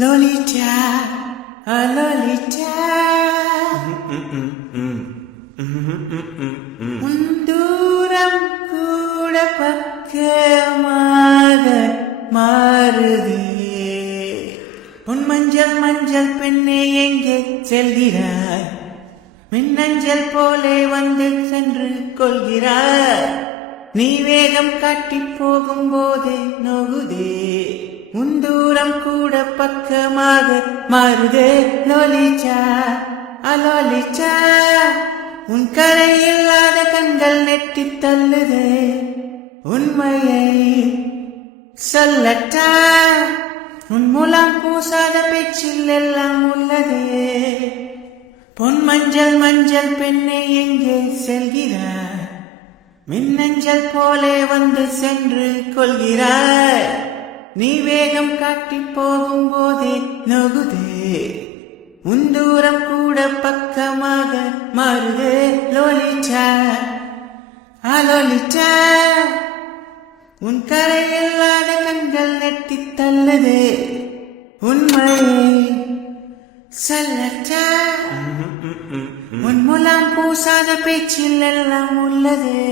Lolita Lolita உன் தூரம் கூட பக்கமாக மாறுதே. உன் மஞ்சள் மஞ்சள் பெண்ணே எங்கே செல்கிறாய்? மின்னஞ்சல் போலே வந்து சென்று கொள்கிறாய். நீ வேகம் காட்டி போகும்போதே நோகுதே. உன் தூரம் கூட பக்கமாக மாறுதே. லோலிச்சா அலோலிச்சா உன் கரை இல்லாத கண்கள் நெட்டி தள்ளுதே. உண்மையை சொல்லட்டா, உன் முலாம் பூசாத பேச்சில் எல்லாம் உள்ளதே. பொன் மஞ்சள் மஞ்சள் பெண்ணை எங்கே செல்கிறாய்? மின்னஞ்சல் போலே வந்து சென்று கொள்கிறாய். நீ வேகம் காட்டி போகும்போதே நோகுதே. உன் தூரம் கூட பக்கமாக மாறுதே. லோலிட்டா அலோலிட்டா உன் கரை இல்லாத கண்கள் நெட்டி தள்ளுதே. உண்மையை சொல்லட்டா, உன் முலாம் பூசாத பேச்சில் எல்லாம் உள்ளதே.